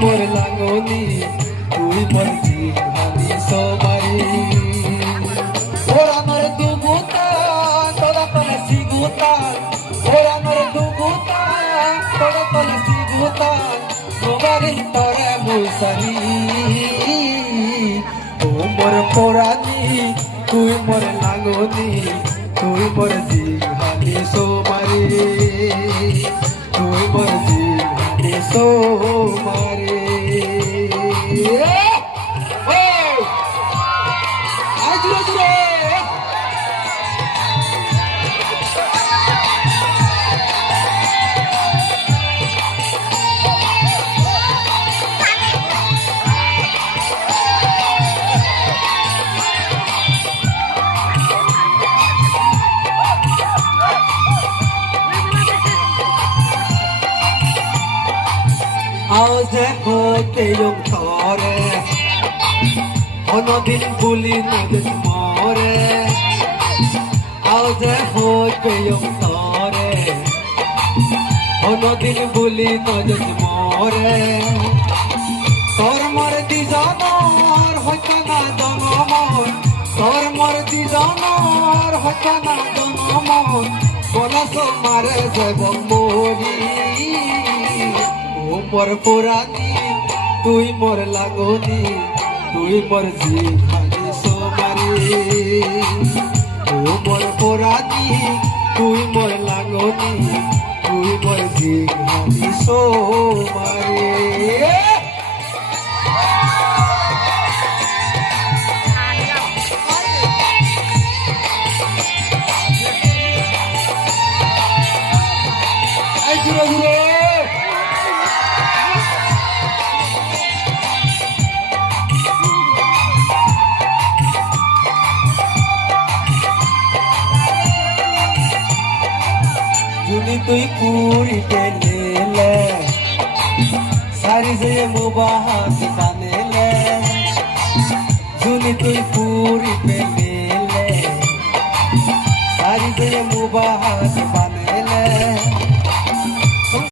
মোর লাগনি তুই মোর জিহানি সোমারি ওরা মোর দুগুতা তোরা তোর সিগুতা ওরা মোর দুগুতা তোরা তোর সিগুতা মোবারি তোরে মুসারি ও মোর পোড়ানি তুই মোর লাগনি তুই মোর জিহানি সোমারি তুই মোর জিহানি সোমারি আজ হতে তরে অনদিন ভুলি নদী মরে আজ হতে তরে অনদিন ভুলি নদী মরে তোর মর দিজনর হইত না জনমর তোর মর দিজনর হইত না জনমর বলস মারে যাব মরি মোর পুরানি তুই মোর লাগনি তুই মোর জিহানি সোমারি ও মোর পুরানি তুই মোর লাগনি তুই মোর জিহানি সোমারি তুই পুরিতে নেলে সারি যে মুবাহাত কানেলে জুনি তুই পুরিতে